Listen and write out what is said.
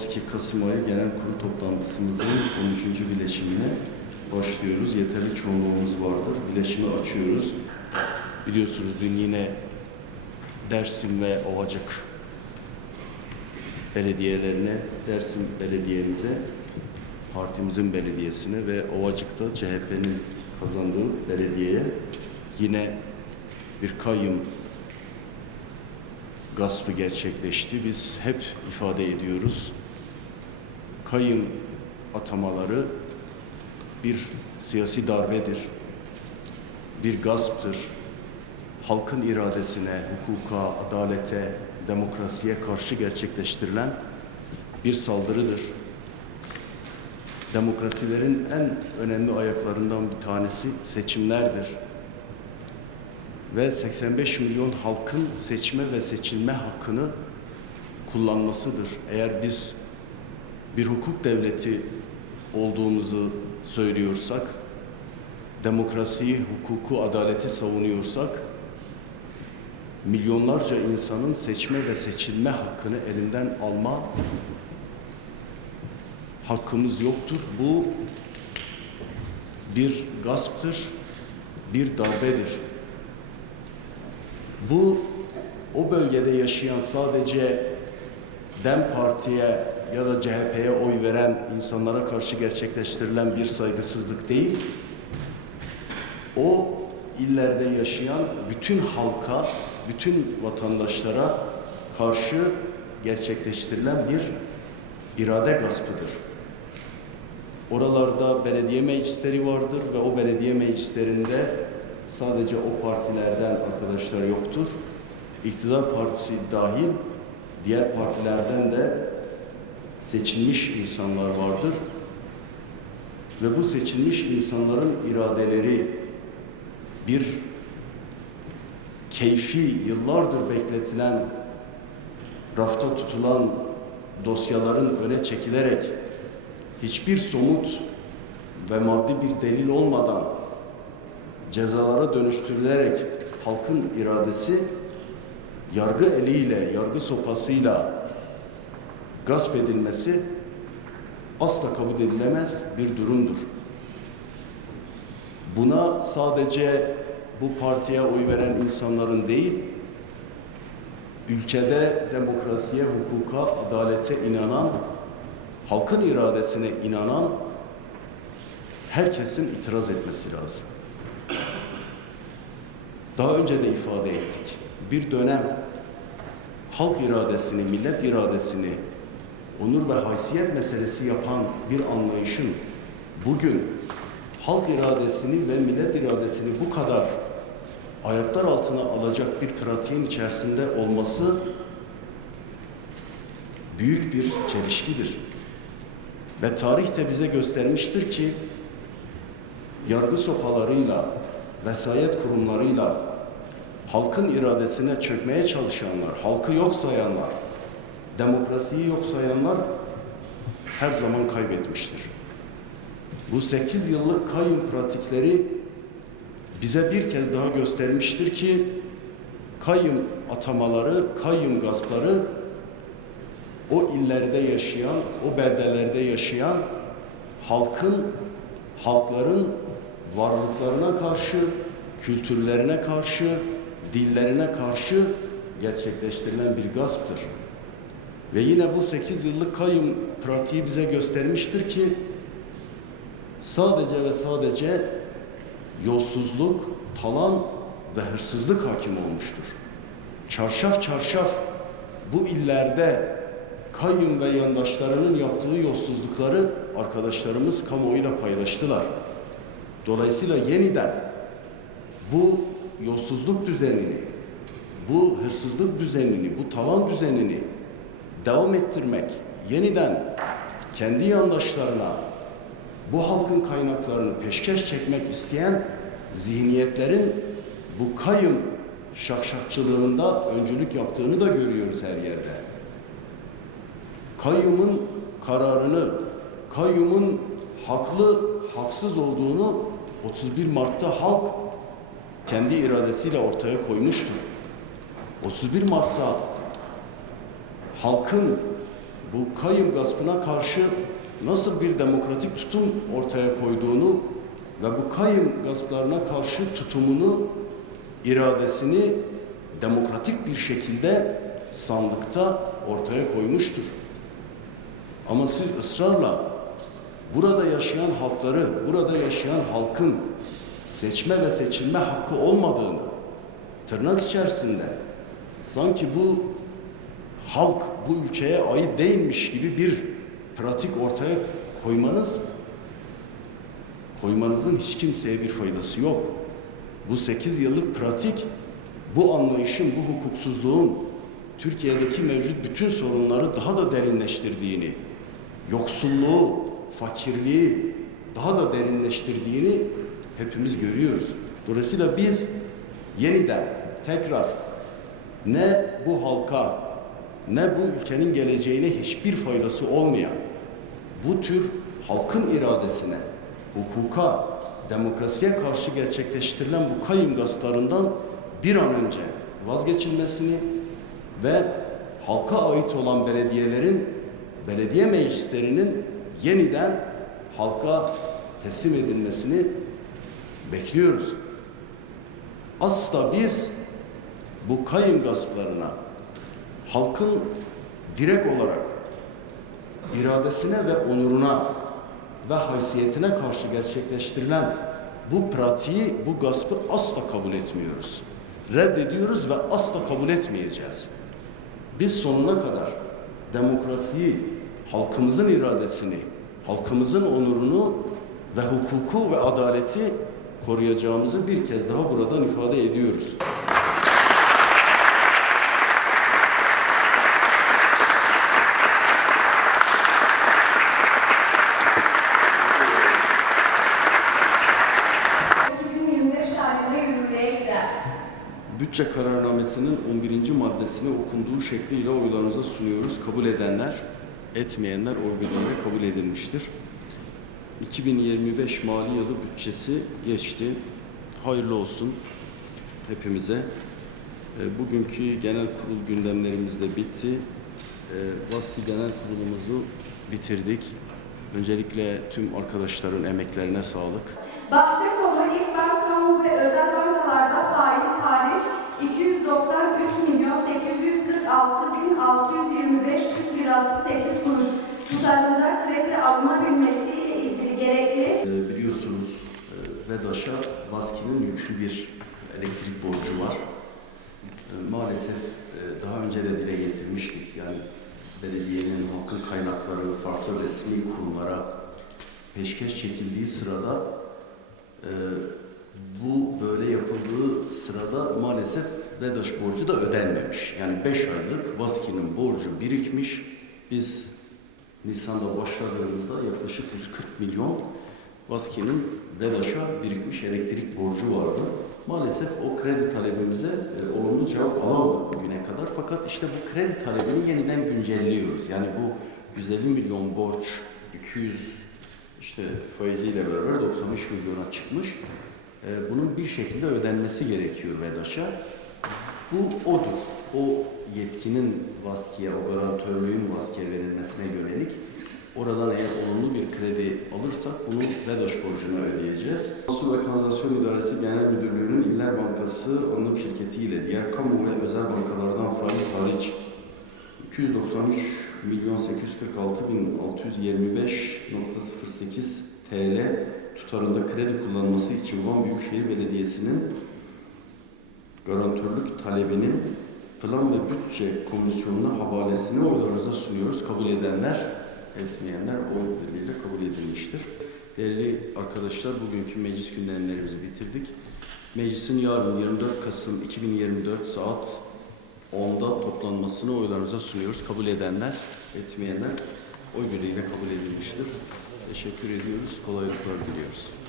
Vaski Kasım ayı genel kurul toplantısımızın 13. bileşimine başlıyoruz. Yeterli çoğunluğumuz vardır. Bileşimi açıyoruz. Biliyorsunuz dün yine Dersim ve Ovacık belediyelerine, Dersim belediyemize, partimizin belediyesine ve Ovacık'ta CHP'nin kazandığı belediyeye yine bir kayyum gaspı gerçekleşti. Biz hep ifade ediyoruz. Kayyum atamaları bir siyasi darbedir. Bir gasptır. Halkın iradesine, hukuka, adalete, demokrasiye karşı gerçekleştirilen bir saldırıdır. Demokrasilerin en önemli ayaklarından bir tanesi seçimlerdir ve 85 milyon halkın seçme ve seçilme hakkını kullanmasıdır. Eğer biz bir hukuk devleti olduğumuzu söylüyorsak, demokrasiyi, hukuku, adaleti savunuyorsak, milyonlarca insanın seçme ve seçilme hakkını elinden alma hakkımız yoktur. Bu bir gasptır, bir darbedir. Bu o bölgede yaşayan sadece DEM Parti'ye ya da CHP'ye oy veren insanlara karşı gerçekleştirilen bir saygısızlık değil. O illerde yaşayan bütün halka, bütün vatandaşlara karşı gerçekleştirilen bir irade gaspıdır. Oralarda belediye meclisleri vardır ve o belediye meclislerinde sadece o partilerden arkadaşlar yoktur. İktidar partisi dahil diğer partilerden de seçilmiş insanlar vardır. Ve bu seçilmiş insanların iradeleri bir keyfi yıllardır bekletilen rafta tutulan dosyaların öne çekilerek hiçbir somut ve maddi bir delil olmadan cezalara dönüştürülerek halkın iradesi yargı eliyle, yargı sopasıyla gasp edilmesi asla kabul edilemez bir durumdur. Buna sadece bu partiye oy veren insanların değil, ülkede demokrasiye, hukuka, adalete inanan, halkın iradesine inanan herkesin itiraz etmesi lazım. Daha önce de ifade ettik. Bir dönem halk iradesini, millet iradesini onur ve haysiyet meselesi yapan bir anlayışın bugün halk iradesini ve millet iradesini bu kadar ayaklar altına alacak bir pratiğin içerisinde olması büyük bir çelişkidir. Ve tarih de bize göstermiştir ki yargı sopalarıyla, vesayet kurumlarıyla halkın iradesine çökmeye çalışanlar, halkı yok sayanlar, demokrasiyi yok sayanlar her zaman kaybetmiştir. Bu 8 yıllık kayyum pratikleri bize bir kez daha göstermiştir ki kayyum atamaları, kayyum gaspları o illerde yaşayan, o beldelerde yaşayan halkın, halkların varlıklarına karşı, kültürlerine karşı, dillerine karşı gerçekleştirilen bir gasptır. Ve yine bu 8 yıllık kayyum pratiği bize göstermiştir ki sadece ve sadece yolsuzluk, talan ve hırsızlık hakim olmuştur. Çarşaf çarşaf bu illerde kayyum ve yandaşlarının yaptığı yolsuzlukları arkadaşlarımız kamuoyuyla paylaştılar. Dolayısıyla yeniden bu yolsuzluk düzenini, bu hırsızlık düzenini, bu talan düzenini devam ettirmek, yeniden kendi yandaşlarına bu halkın kaynaklarını peşkeş çekmek isteyen zihniyetlerin bu kayyum şakşakçılığında öncülük yaptığını da görüyoruz her yerde. Kayyumun kararını, kayyumun haklı, haksız olduğunu 31 Mart'ta halk kendi iradesiyle ortaya koymuştur. 31 Mart'ta halkın bu kayyum gaspına karşı nasıl bir demokratik tutum ortaya koyduğunu ve bu kayyum gasplarına karşı tutumunu, iradesini demokratik bir şekilde sandıkta ortaya koymuştur. Ama siz ısrarla burada yaşayan halkları, burada yaşayan halkın seçme ve seçilme hakkı olmadığını tırnak içerisinde sanki bu halk bu ülkeye ait değilmiş gibi bir pratik ortaya koymanız koymanızın hiç kimseye bir faydası yok. Bu 8 yıllık pratik bu anlayışın, bu hukuksuzluğun Türkiye'deki mevcut bütün sorunları daha da derinleştirdiğini, yoksulluğu, fakirliği daha da derinleştirdiğini hepimiz görüyoruz. Dolayısıyla biz yeniden tekrar ne bu halka ne bu ülkenin geleceğine hiçbir faydası olmayan bu tür halkın iradesine, hukuka, demokrasiye karşı gerçekleştirilen bu kayyum gasplarından bir an önce vazgeçilmesini ve halka ait olan belediyelerin, belediye meclislerinin yeniden halka teslim edilmesini bekliyoruz. Asla biz bu kayyum gasplarına halkın direkt olarak iradesine ve onuruna ve haysiyetine karşı gerçekleştirilen bu pratiği, bu gaspı asla kabul etmiyoruz. Reddediyoruz ve asla kabul etmeyeceğiz. Biz sonuna kadar demokrasiyi, halkımızın iradesini, halkımızın onurunu ve hukuku ve adaleti koruyacağımızı bir kez daha buradan ifade ediyoruz. Bütçe kararnamesinin 11. maddesini okunduğu şekliyle oylarınıza sunuyoruz. Kabul edenler, etmeyenler oy birliğiyle kabul edilmiştir. 2025 mali yılı bütçesi geçti. Hayırlı olsun hepimize. E, Bugünkü genel kurul gündemlerimiz de bitti. E, Vaski Genel Kurulumuzu bitirdik. Öncelikle tüm arkadaşların emeklerine sağlık. Bahse konu ilk bank, kamu ve VEDAŞ'a Vaski'nin yüklü bir elektrik borcu var. E, maalesef e, daha önce de dile getirmiştik. Yani belediyenin halkın kaynakları farklı resmi kurumlara peşkeş çekildiği sırada e, bu böyle yapıldığı sırada maalesef VEDAŞ borcu da ödenmemiş. Yani 5 aylık Vaski'nin borcu birikmiş. Biz Nisan'da başladığımızda yaklaşık 140 milyon Vaski'nin VEDAŞ'a birikmiş elektrik borcu vardı. Maalesef o kredi talebimize e, olumlu cevap alamadık bugüne kadar. Fakat işte bu kredi talebini yeniden güncelliyoruz. Yani bu 150 milyon borç 200 işte faiziyle beraber 93 milyona çıkmış. E, bunun bir şekilde ödenmesi gerekiyor VEDAŞ'a. Bu odur. O yetkinin Vaski'ye, o garantörlüğün Vaski'ye verilmesine yönelik oradan eğer olumlu bir kredi alırsak bunun VEDAŞ borcunu ödeyeceğiz. Su ve Kanalizasyon İdaresi Genel Müdürlüğü'nün İller Bankası Anonim Şirketi ile diğer kamu ve özel bankalardan faiz hariç 293 milyon 846 bin 625.08 TL tutarında kredi kullanması için Van Büyükşehir Belediyesi'nin garantörlük talebinin Plan ve Bütçe Komisyonu'na havalesini oylarınıza sunuyoruz. Kabul edenler, etmeyenler oy birliğiyle kabul edilmiştir. Değerli arkadaşlar, bugünkü meclis gündemlerimizi bitirdik. Meclisin yarın 24 Kasım 2024 saat 10'da toplanmasını oylarınıza sunuyoruz. Kabul edenler, etmeyenler oy birliğiyle kabul edilmiştir. Teşekkür ediyoruz. Kolaylıklar diliyoruz.